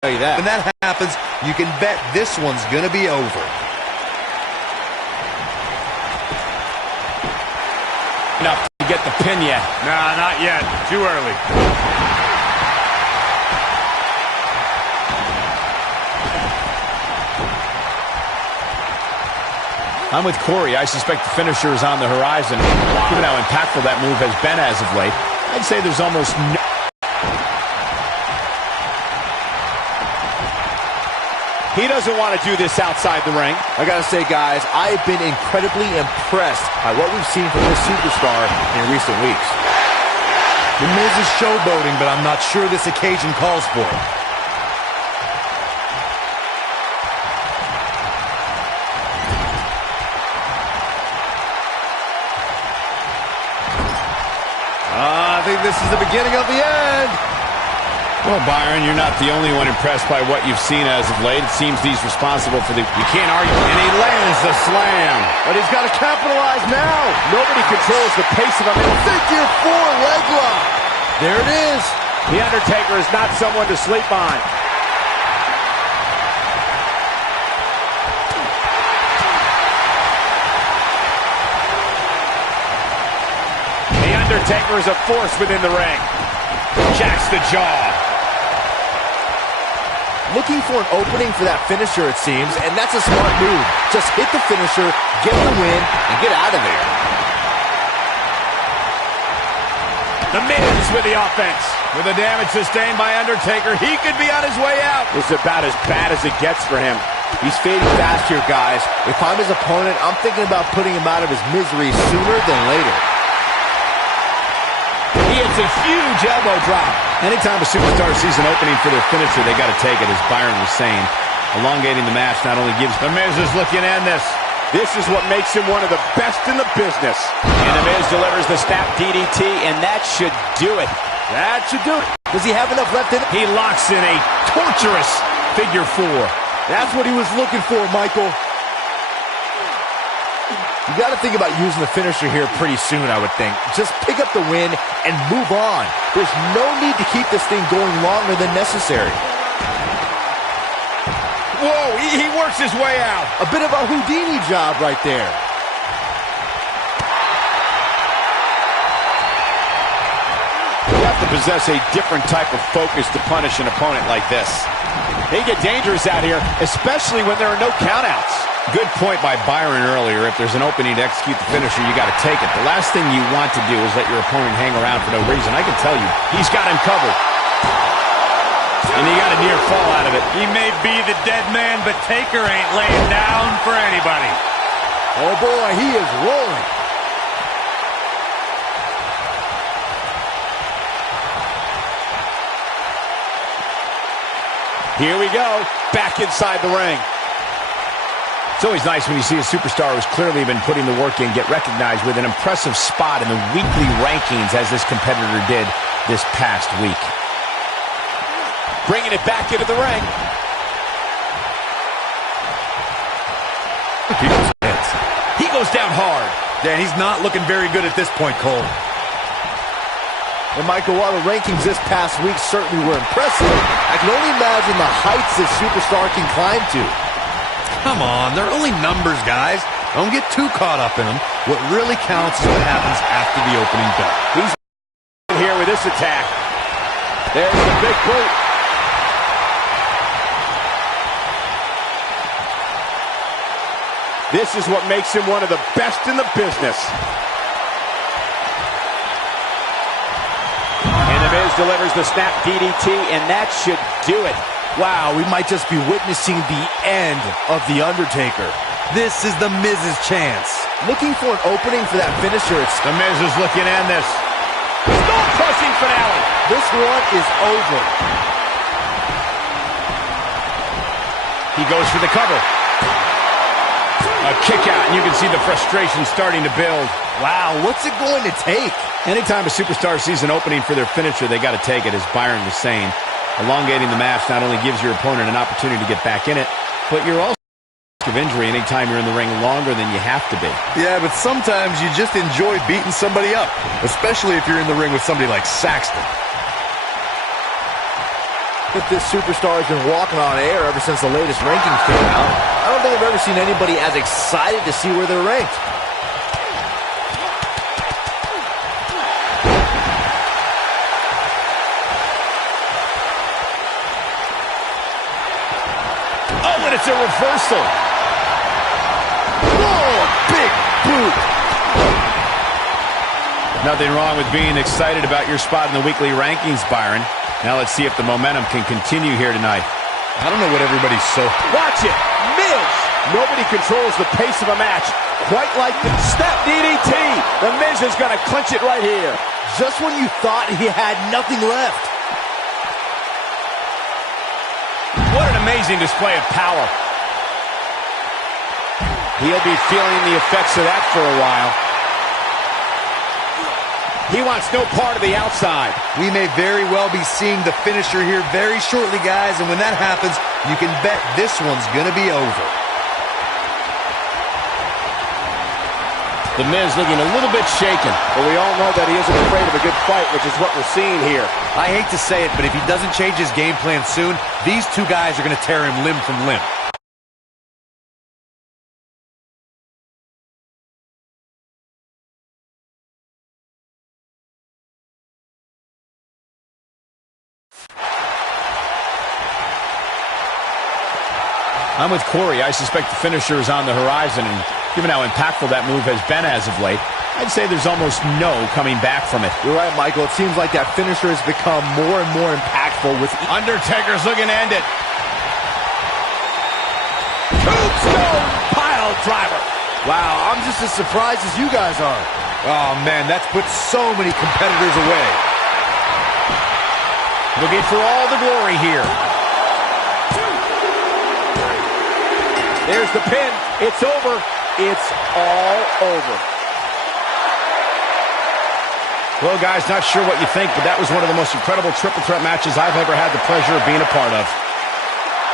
tell you that. When that happens, you can bet this one's going to be over. Enough to get the pin yet. Nah, not yet. Too early. I'm with Corey. I suspect the finisher is on the horizon. Given how impactful that move has been as of late, I'd say there's almost no... He doesn't want to do this outside the ring. I gotta say, guys, I've been incredibly impressed by what we've seen from this superstar in recent weeks. The Miz is showboating, but I'm not sure this occasion calls for it. I think this is the beginning of the end. Well, Byron, you're not the only one impressed by what you've seen as of late. It seems he's responsible for the... You can't argue. And he lands the slam. But he's got to capitalize now. Nobody controls the pace of him. Figure four leg lock. There it is. The Undertaker is not someone to sleep on. The Undertaker is a force within the ring. Jacks the jaw. Looking for an opening for that finisher, it seems, and that's a smart move. Just hit the finisher, get the win, and get out of there. The Miz with the offense. With the damage sustained by Undertaker, he could be on his way out. This is about as bad as it gets for him. He's fading fast here, guys. If I'm his opponent, I'm thinking about putting him out of his misery sooner than later. He hits a huge elbow drop. Anytime a superstar sees an opening for their finisher, they got to take it, as Byron was saying. Elongating the match not only gives... The Miz is looking to end this. This is what makes him one of the best in the business. And the Miz delivers the snap DDT, and that should do it. That should do it. Does he have enough left in it? He locks in a torturous figure four. That's what he was looking for, Michael. You got to think about using the finisher here pretty soon, I would think. Just pick up the win and move on. There's no need to keep this thing going longer than necessary. Whoa, he works his way out. A bit of a Houdini job right there. You have to possess a different type of focus to punish an opponent like this. They get dangerous out here, especially when there are no countouts. Good point by Byron earlier. If there's an opening to execute the finisher, you got to take it. The last thing you want to do is let your opponent hang around for no reason. I can tell you, he's got him covered. And he got a near fall out of it. He may be the dead man, but Taker ain't laying down for anybody. Oh boy, he is rolling. Here we go, back inside the ring. It's always nice when you see a superstar who's clearly been putting the work in get recognized with an impressive spot in the weekly rankings, as this competitor did this past week. Bringing it back into the ring. He goes down hard. Yeah, he's not looking very good at this point, Cole. And Michael, while the rankings this past week certainly were impressive, I can only imagine the heights this superstar can climb to. Come on, they're only numbers, guys. Don't get too caught up in them. What really counts is what happens after the opening bell. He's here with this attack. There's the big boot. This is what makes him one of the best in the business. And the Miz delivers the snap DDT, and that should do it. Wow, we might just be witnessing the end of The Undertaker. This is the Miz's chance. Looking for an opening for that finisher. The Miz is looking to end this. Skull-crushing finale. This one is over. He goes for the cover. A kick out, and you can see the frustration starting to build. Wow, what's it going to take? Anytime a superstar sees an opening for their finisher, they got to take it, as Byron was saying. Elongating the match not only gives your opponent an opportunity to get back in it, but you're also at risk of injury anytime you're in the ring longer than you have to be. Yeah, but sometimes you just enjoy beating somebody up, especially if you're in the ring with somebody like Saxton. If this superstar has been walking on air ever since the latest rankings came out, I don't think I've ever seen anybody as excited to see where they're ranked. Oh, and it's a reversal. Whoa, big boot. Nothing wrong with being excited about your spot in the weekly rankings, Byron. Now let's see if the momentum can continue here tonight. I don't know what everybody's so... Watch it. Miz. Nobody controls the pace of a match quite like the step DDT. The Miz is going to clinch it right here. Just when you thought he had nothing left. What an amazing display of power. He'll be feeling the effects of that for a while. He wants no part of the outside. We may very well be seeing the finisher here very shortly, guys, and when that happens, you can bet this one's gonna be over. The Miz looking a little bit shaken, but we all know that he isn't afraid of a good fight, which is what we're seeing here. I hate to say it, but if he doesn't change his game plan soon, these two guys are gonna tear him limb from limb. I'm with Corey. I suspect the finisher is on the horizon, and given how impactful that move has been as of late, I'd say there's almost no coming back from it. You're right, Michael. It seems like that finisher has become more and more impactful with... Undertaker's looking to end it. Tombstone pile driver. Wow, I'm just as surprised as you guys are. Oh, man, that's put so many competitors away. Looking for all the glory here. There's the pin. It's over. It's all over. Well, guys, not sure what you think, but that was one of the most incredible triple threat matches I've ever had the pleasure of being a part of.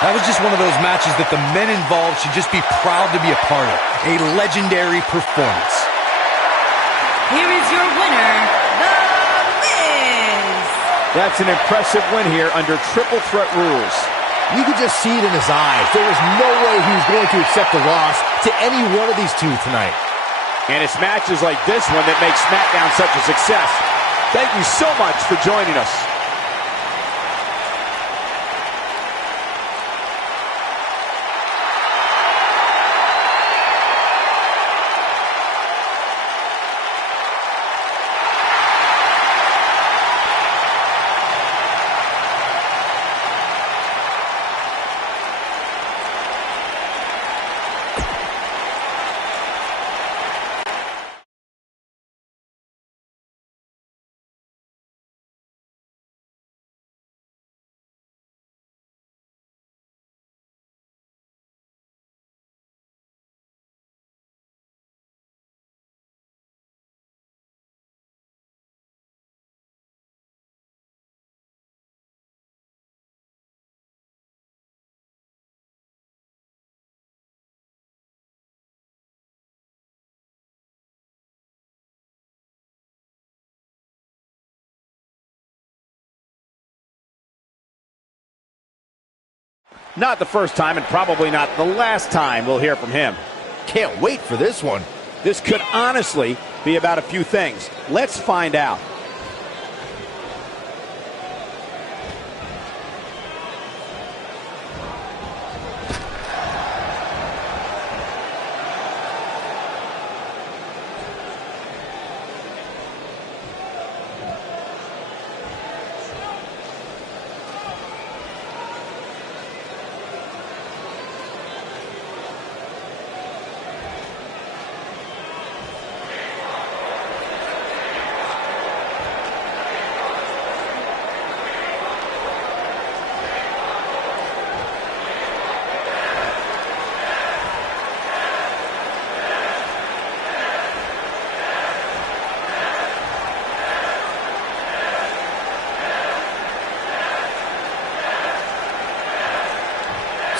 That was just one of those matches that the men involved should just be proud to be a part of. A legendary performance. Here is your winner, The Miz. That's an impressive win here under triple threat rules. You could just see it in his eyes. There was no way he was going to accept a loss to any one of these two tonight. And it's matches like this one that makes Smackdown such a success. Thank you so much for joining us. Not the first time and probably not the last time we'll hear from him. Can't wait for this one. This could honestly be about a few things. Let's find out.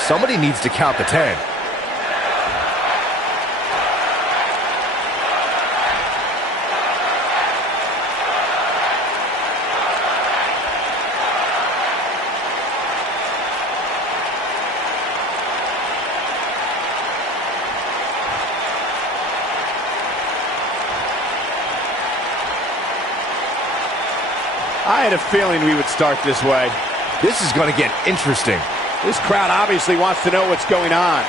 Somebody needs to count the 10. I had a feeling we would start this way. This is going to get interesting. This crowd obviously wants to know what's going on.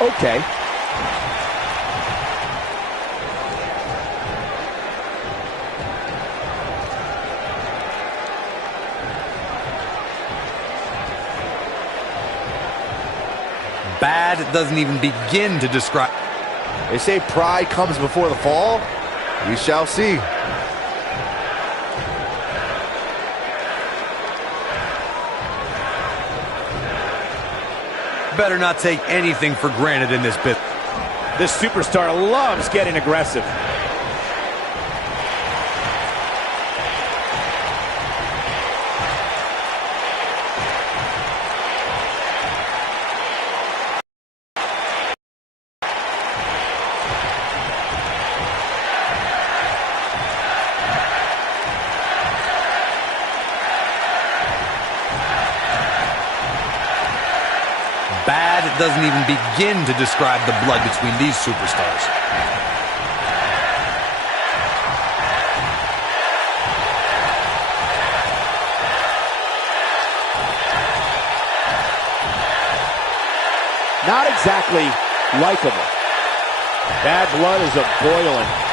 Okay. Bad doesn't even begin to describe. They say pride comes before the fall. We shall see. Better not take anything for granted in this bit. This superstar loves getting aggressive. Bad doesn't even begin to describe the blood between these superstars. Not exactly likable. Bad blood is a-boiling.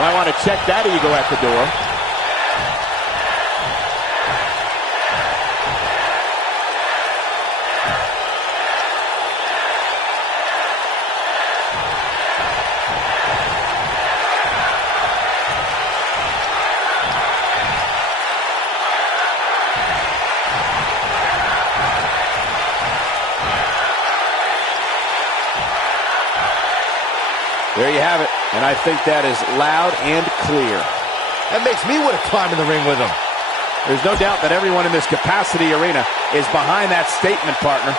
Might want to check that ego at the door. There you have it. And I think that is loud and clear. That makes me want to climb in the ring with him. There's no doubt that everyone in this capacity arena is behind that statement, partner.